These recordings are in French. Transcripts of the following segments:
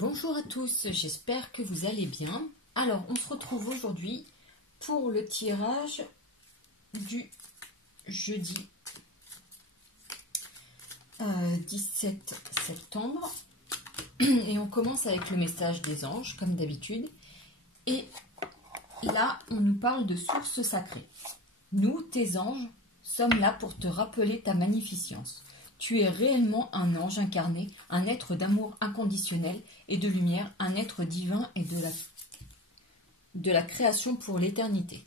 Bonjour à tous, j'espère que vous allez bien. Alors, on se retrouve aujourd'hui pour le tirage du jeudi 17 septembre. Et on commence avec le message des anges, comme d'habitude. Et là, on nous parle de sources sacrées. Nous, tes anges, sommes là pour te rappeler ta magnificence. Tu es réellement un ange incarné, un être d'amour inconditionnel et de lumière, un être divin et de la création pour l'éternité.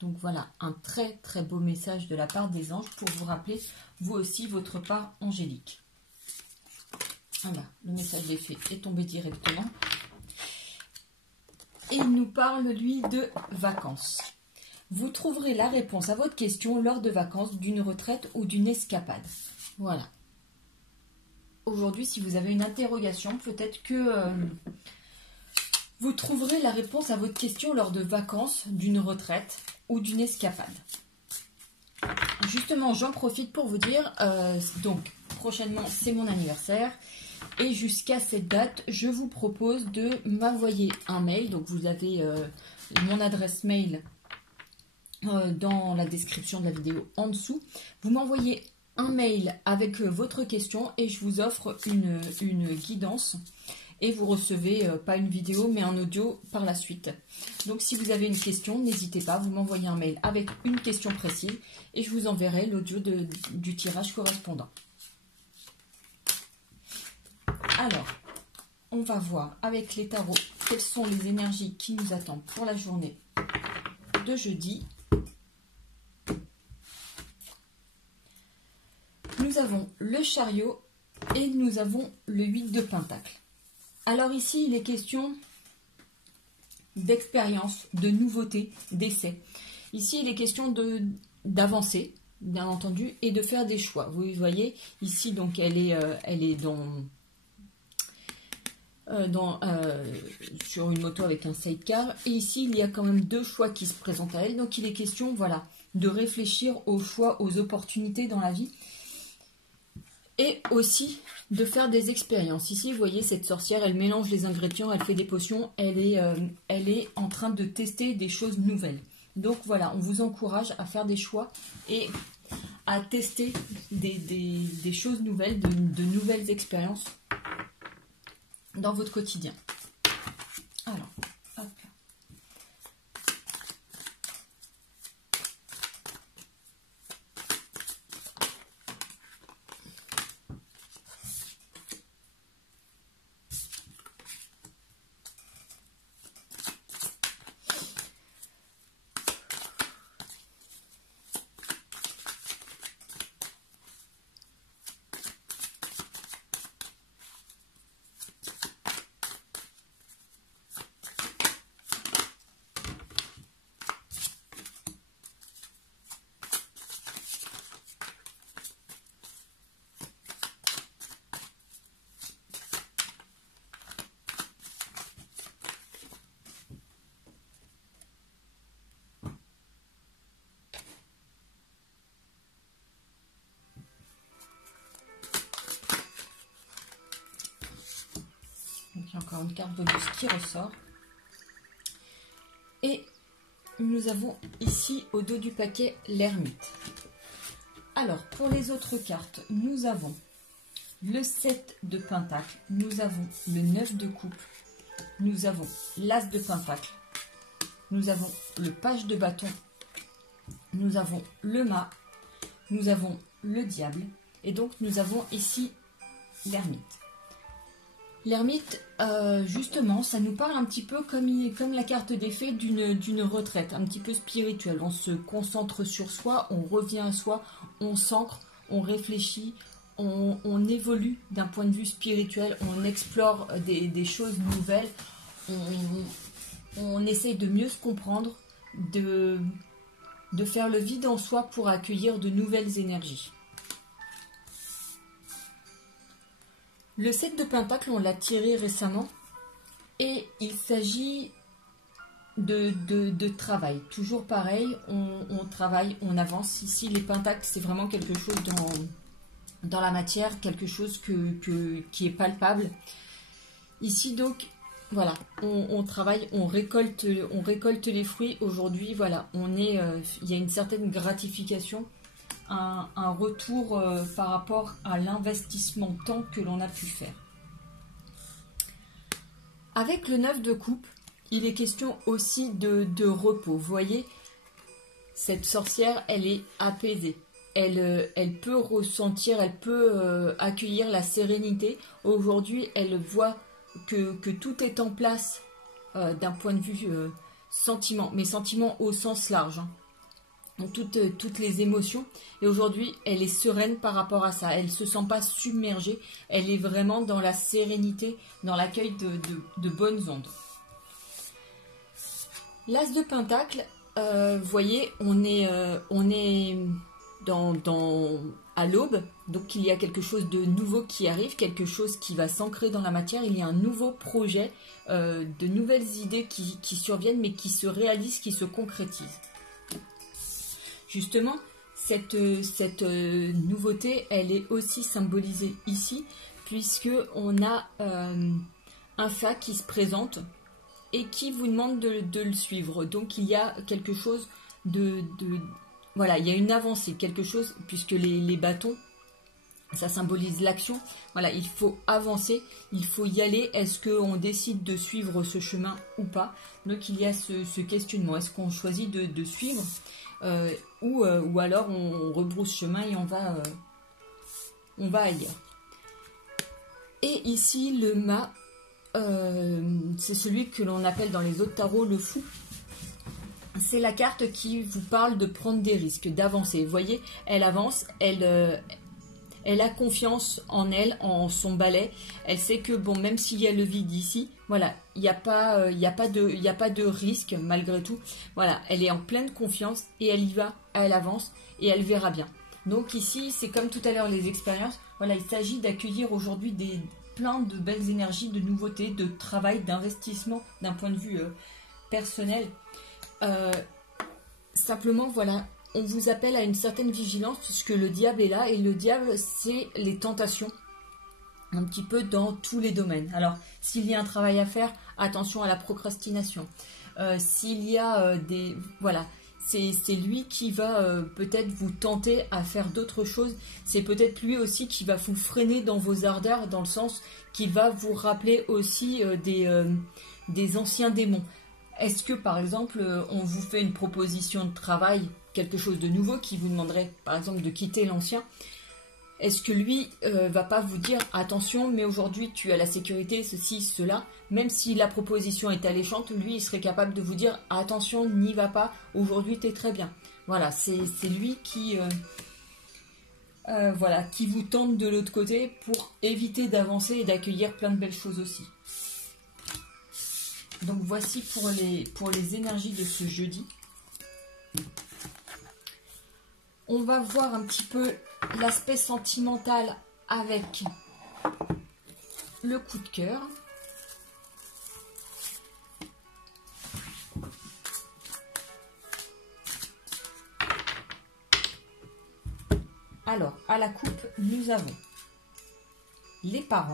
Donc voilà, un très très beau message de la part des anges pour vous rappeler, vous aussi, votre part angélique. Voilà, le message des fées est tombé directement. Et il nous parle, lui, de vacances. Vous trouverez la réponse à votre question lors de vacances, d'une retraite ou d'une escapade. Voilà. Aujourd'hui, si vous avez une interrogation, peut-être que vous trouverez la réponse à votre question lors de vacances, d'une retraite ou d'une escapade. Justement, j'en profite pour vous dire, donc prochainement, c'est mon anniversaire. Et jusqu'à cette date, je vous propose de m'envoyer un mail. Donc vous avez mon adresse mail dans la description de la vidéo en dessous. Vous m'envoyez un mail avec votre question et je vous offre une guidance. Et vous recevez pas une vidéo mais un audio par la suite. Donc si vous avez une question, n'hésitez pas, vous m'envoyez un mail avec une question précise et je vous enverrai l'audio du tirage correspondant. Alors, on va voir avec les tarots quelles sont les énergies qui nous attendent pour la journée de jeudi. Nous avons le chariot et nous avons le 8 de pentacle. Alors ici, il est question d'expérience, de nouveauté, d'essai. Ici, il est question d'avancer, bien entendu, et de faire des choix. Vous voyez, ici, donc, elle est sur une moto avec un sidecar. Et ici, il y a quand même deux choix qui se présentent à elle. Donc, il est question, voilà, de réfléchir aux choix, aux opportunités dans la vie. Et aussi de faire des expériences. Ici, vous voyez, cette sorcière, elle mélange les ingrédients, elle fait des potions, elle est en train de tester des choses nouvelles. Donc voilà, on vous encourage à faire des choix et à tester des choses nouvelles, de nouvelles expériences dans votre quotidien. Alors, hop. Il y a encore une carte bonus qui ressort. Et nous avons ici au dos du paquet l'ermite. Alors, pour les autres cartes, nous avons le 7 de pentacle, nous avons le 9 de coupe, nous avons l'as de pentacle, nous avons le page de bâton, nous avons le mât, nous avons le diable, et donc nous avons ici l'ermite. L'ermite, justement, ça nous parle un petit peu comme la carte des fées d'une retraite, un petit peu spirituelle. On se concentre sur soi, on revient à soi, on s'ancre, on réfléchit, on évolue d'un point de vue spirituel, on explore des choses nouvelles, on essaye de mieux se comprendre, de faire le vide en soi pour accueillir de nouvelles énergies. Le 7 de pentacle, on l'a tiré récemment et il s'agit de travail. Toujours pareil, on travaille, on avance. Ici, les pentacles, c'est vraiment quelque chose dans la matière, quelque chose qui est palpable. Ici donc, voilà, on travaille, on récolte les fruits. Aujourd'hui, voilà, il y a une certaine gratification, un retour par rapport à l'investissement temps que l'on a pu faire. Avec le 9 de coupe, il est question aussi de repos. Vous voyez, cette sorcière, elle est apaisée. Elle peut ressentir, elle peut accueillir la sérénité. Aujourd'hui, elle voit que tout est en place d'un point de vue sentiment, mais sentiments au sens large. Hein. Donc toutes les émotions. Et aujourd'hui, elle est sereine par rapport à ça. Elle ne se sent pas submergée. Elle est vraiment dans la sérénité, dans l'accueil de bonnes ondes. L'As de Pentacle, vous voyez, on est à l'aube. Donc il y a quelque chose de nouveau qui arrive, quelque chose qui va s'ancrer dans la matière. Il y a un nouveau projet, de nouvelles idées qui surviennent, mais qui se réalisent, qui se concrétisent. Justement, cette nouveauté, elle est aussi symbolisée ici, puisque on a un fa qui se présente et qui vous demande de le suivre. Donc il y a quelque chose voilà, il y a une avancée, quelque chose, puisque les bâtons, ça symbolise l'action. Voilà, il faut avancer, il faut y aller. Est-ce qu'on décide de suivre ce chemin ou pas? Donc il y a ce questionnement. Est-ce qu'on choisit de suivre ou alors on rebrousse chemin et on va ailleurs. Et ici, le mât, c'est celui que l'on appelle dans les autres tarots le fou. C'est la carte qui vous parle de prendre des risques, d'avancer. Vous voyez, elle avance, elle a confiance en elle, en son balai. Elle sait que, bon, même s'il y a le vide ici, voilà, il n'y a pas de risque malgré tout. Voilà, elle est en pleine confiance et elle y va, elle avance et elle verra bien. Donc ici, c'est comme tout à l'heure les expériences. Voilà, il s'agit d'accueillir aujourd'hui plein de belles énergies, de nouveautés, de travail, d'investissement d'un point de vue personnel. Simplement, voilà, on vous appelle à une certaine vigilance puisque le diable est là et le diable, c'est les tentations un petit peu dans tous les domaines. Alors, s'il y a un travail à faire, attention à la procrastination. S'il y a voilà, c'est lui qui va peut-être vous tenter à faire d'autres choses. C'est peut-être lui aussi qui va vous freiner dans vos ardeurs, dans le sens qu'il va vous rappeler aussi des anciens démons. Est-ce que, par exemple, on vous fait une proposition de travail, quelque chose de nouveau qui vous demanderait, par exemple, de quitter l'ancien? Est-ce que lui va pas vous dire « Attention, mais aujourd'hui, tu as la sécurité, ceci, cela ». Même si la proposition est alléchante, lui, il serait capable de vous dire « Attention, n'y va pas, aujourd'hui, tu es très bien ». Voilà, c'est lui qui vous tente de l'autre côté pour éviter d'avancer et d'accueillir plein de belles choses aussi. Donc voici pour les énergies de ce jeudi. On va voir un petit peu l'aspect sentimental avec le coup de cœur. Alors, à la coupe, nous avons les parents.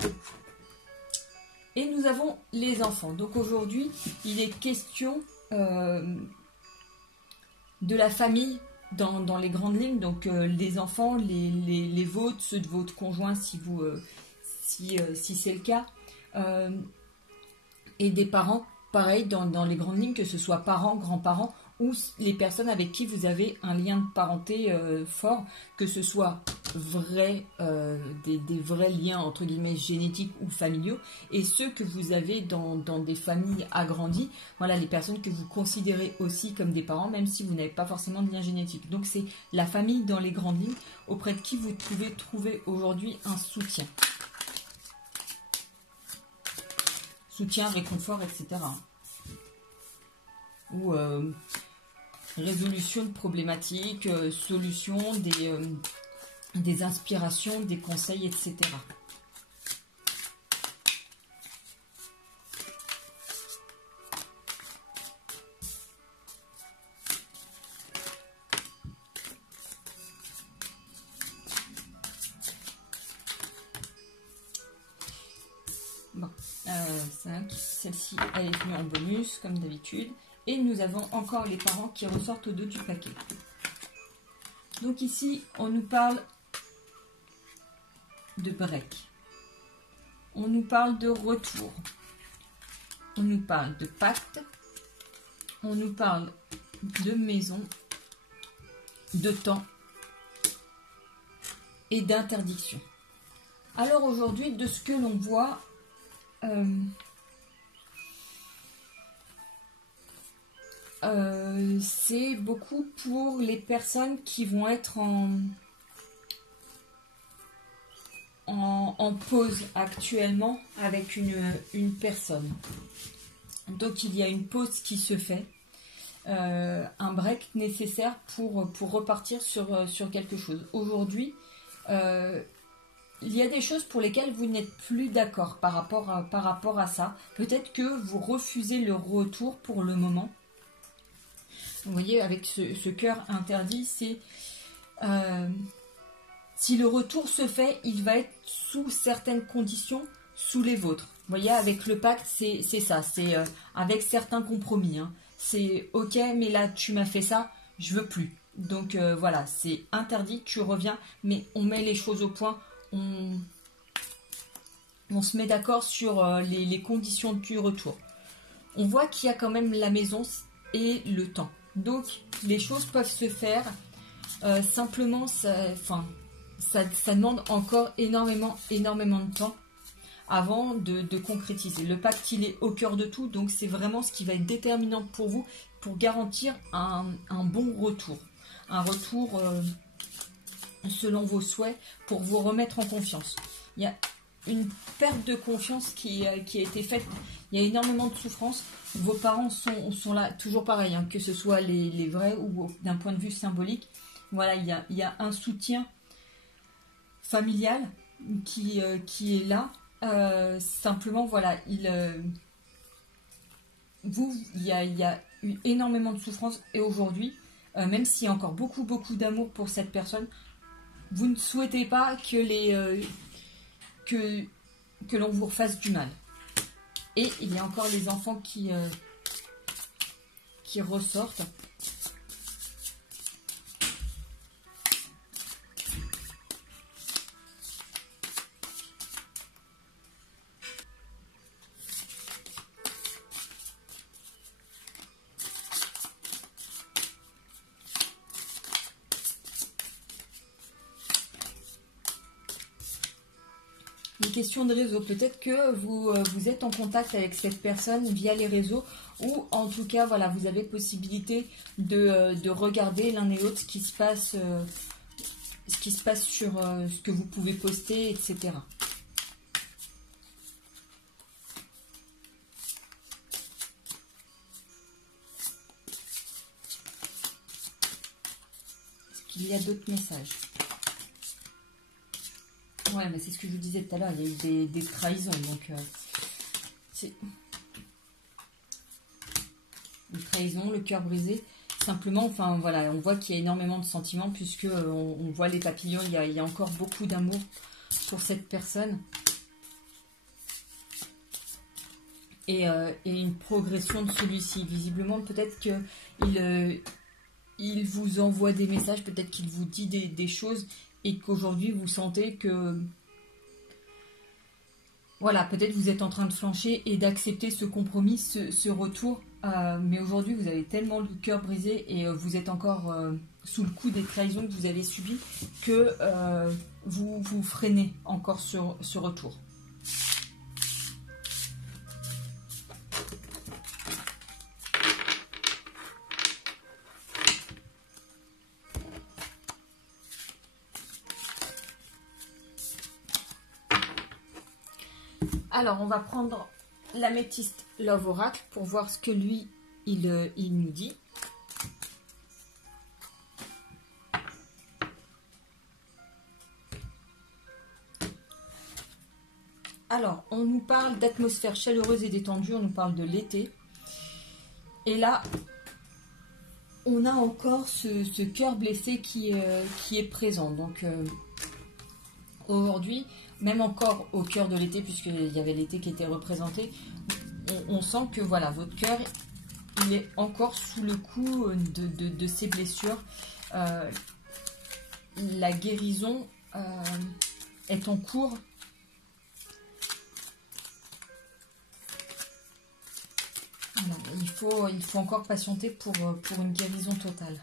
Et nous avons les enfants. Donc aujourd'hui, il est question de la famille dans les grandes lignes. Donc les enfants, les vôtres, ceux de votre conjoint si c'est le cas. Et des parents, pareil, dans les grandes lignes, que ce soit parents, grands-parents ou les personnes avec qui vous avez un lien de parenté fort, que ce soit des vrais liens entre guillemets génétiques ou familiaux, et ceux que vous avez dans des familles agrandies, voilà, les personnes que vous considérez aussi comme des parents, même si vous n'avez pas forcément de lien génétique. Donc c'est la famille dans les grandes lignes auprès de qui vous pouvez trouver aujourd'hui un soutien. Soutien, réconfort, etc. Ou résolution de problématiques, solution, des inspirations, des conseils, etc. Bon, 5, celle-ci, elle est venue en bonus, comme d'habitude. Et nous avons encore les parents qui ressortent au dos du paquet. Donc ici, on nous parle de break. On nous parle de retour. On nous parle de pacte. On nous parle de maison, de temps et d'interdiction. Alors aujourd'hui, de ce que l'on voit, c'est beaucoup pour les personnes qui vont être en pause actuellement avec une personne. Donc il y a une pause qui se fait, un break nécessaire pour repartir sur quelque chose. Aujourd'hui, il y a des choses pour lesquelles vous n'êtes plus d'accord par rapport à ça. Peut-être que vous refusez le retour pour le moment. Vous voyez, avec ce cœur interdit, c'est si le retour se fait, il va être sous certaines conditions, sous les vôtres. Vous voyez, avec le pacte, c'est ça, c'est avec certains compromis. Hein. C'est ok, mais là, tu m'as fait ça, je veux plus. Donc voilà, c'est interdit, tu reviens, mais on met les choses au point, on se met d'accord sur les conditions du retour. On voit qu'il y a quand même la maison et le temps. Donc les choses peuvent se faire, simplement ça demande encore énormément de temps avant de concrétiser. Le pacte, il est au cœur de tout, donc c'est vraiment ce qui va être déterminant pour vous, pour garantir un bon retour. Un retour selon vos souhaits, pour vous remettre en confiance. Il y a une perte de confiance qui a été faite, il y a énormément de souffrance. Vos parents sont là, toujours pareil, hein, que ce soit les vrais ou d'un point de vue symbolique. Voilà, il y a un soutien familial qui est là. Simplement, voilà, il y a eu énormément de souffrance et aujourd'hui, même s'il y a encore beaucoup d'amour pour cette personne, vous ne souhaitez pas que l'on vous refasse du mal. Et il y a encore les enfants qui ressortent. Une question de réseau. Peut-être que vous êtes en contact avec cette personne via les réseaux, ou en tout cas, voilà, vous avez possibilité de regarder l'un et l'autre ce qui se passe sur ce que vous pouvez poster, etc. Est-ce qu'il y a d'autres messages? Ouais, mais c'est ce que je vous disais tout à l'heure, il y a eu des trahisons, donc c'est une trahison, le cœur brisé. Simplement, enfin voilà, on voit qu'il y a énormément de sentiments, puisque on voit les papillons, il y a encore beaucoup d'amour pour cette personne. Et une progression de celui-ci. Visiblement, peut-être qu'il il vous envoie des messages, peut-être qu'il vous dit des choses, et qu'aujourd'hui vous sentez que voilà, peut-être vous êtes en train de flancher et d'accepter ce compromis, ce retour, mais aujourd'hui vous avez tellement le cœur brisé et vous êtes encore sous le coup des trahisons que vous avez subies que vous vous freinez encore sur ce retour. Alors, on va prendre l'améthyste Love Oracle pour voir ce que lui, il nous dit. Alors, on nous parle d'atmosphère chaleureuse et détendue, on nous parle de l'été. Et là, on a encore ce cœur blessé qui est présent. Donc, Aujourd'hui, même encore au cœur de l'été, puisqu'il y avait l'été qui était représenté, on sent que voilà, votre cœur, il est encore sous le coup de ces blessures. La guérison est en cours. Voilà, il faut encore patienter pour une guérison totale.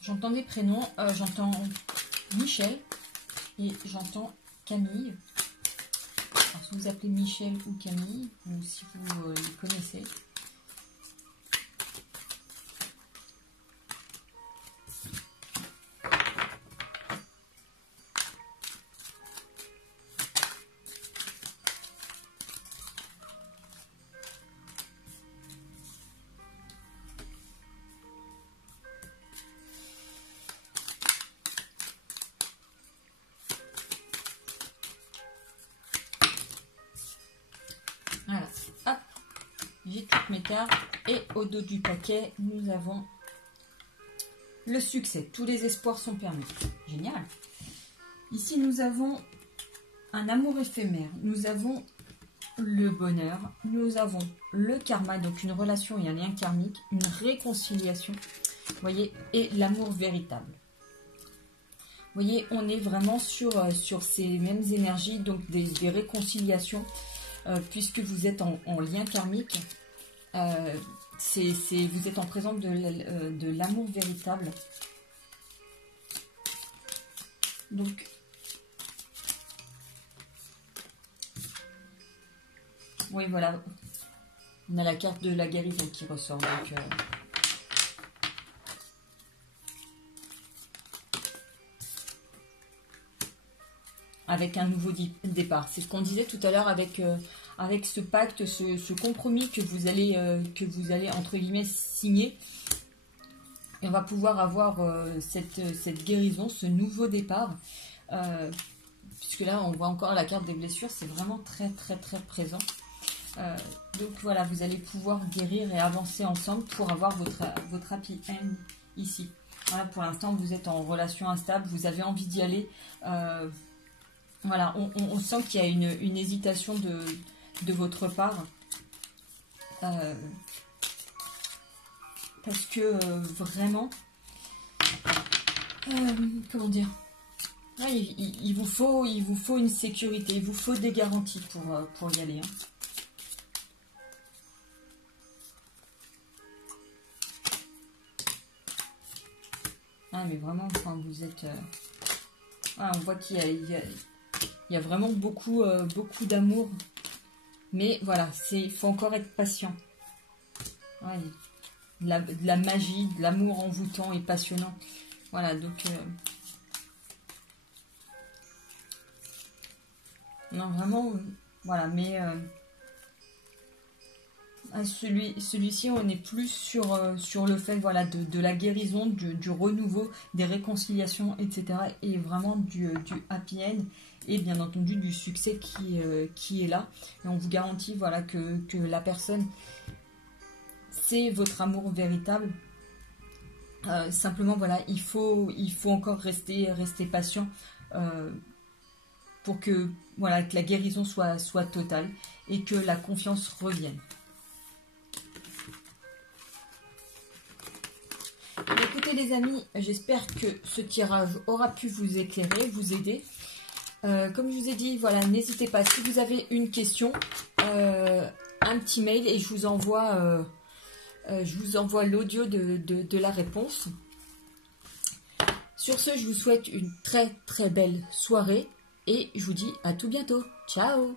J'entends des prénoms, j'entends Michel et j'entends Camille. Alors, si vous appelez Michel ou Camille, ou si vous les connaissez. Voilà, hop, j'ai toutes mes cartes et au dos du paquet, nous avons le succès. Tous les espoirs sont permis. Génial. Ici, nous avons un amour éphémère. Nous avons le bonheur. Nous avons le karma, donc une relation et un lien karmique, une réconciliation, vous voyez, et l'amour véritable. Vous voyez, on est vraiment sur ces mêmes énergies, donc des réconciliations. Puisque vous êtes en lien karmique, vous êtes en présence de l'amour véritable. Donc, oui, voilà, on a la carte de la guérison qui ressort. Donc, avec un nouveau départ. C'est ce qu'on disait tout à l'heure avec ce pacte, ce compromis que vous allez entre guillemets signer. Et on va pouvoir avoir cette guérison, ce nouveau départ. Puisque là, on voit encore la carte des blessures, c'est vraiment très très très présent. Donc voilà, vous allez pouvoir guérir et avancer ensemble pour avoir votre happy end ici. Voilà, pour l'instant, vous êtes en relation instable, vous avez envie d'y aller. Voilà, on sent qu'il y a une hésitation de votre part. Parce que vraiment, comment dire, ouais, il vous faut une sécurité, il vous faut des garanties pour y aller. Hein. Ah, mais vraiment, enfin, vous êtes... Ah, on voit qu'il y a vraiment beaucoup d'amour. Mais voilà, il faut encore être patient. Ouais, de la magie, de l'amour envoûtant et passionnant. Voilà, donc... non, vraiment, voilà, mais... celui-ci, on est plus sur le fait, voilà, de la guérison, du renouveau, des réconciliations, etc. Et vraiment du happy end. Et bien entendu du succès qui est là. Et on vous garantit, voilà, que la personne, c'est votre amour véritable. Simplement, voilà, il faut encore rester patient pour que, voilà, que la guérison soit totale et que la confiance revienne. Écoutez les amis, j'espère que ce tirage aura pu vous éclairer, vous aider. Comme je vous ai dit, voilà, n'hésitez pas, si vous avez une question, un petit mail et je vous envoie l'audio de la réponse. Sur ce, je vous souhaite une très très belle soirée et je vous dis à tout bientôt. Ciao!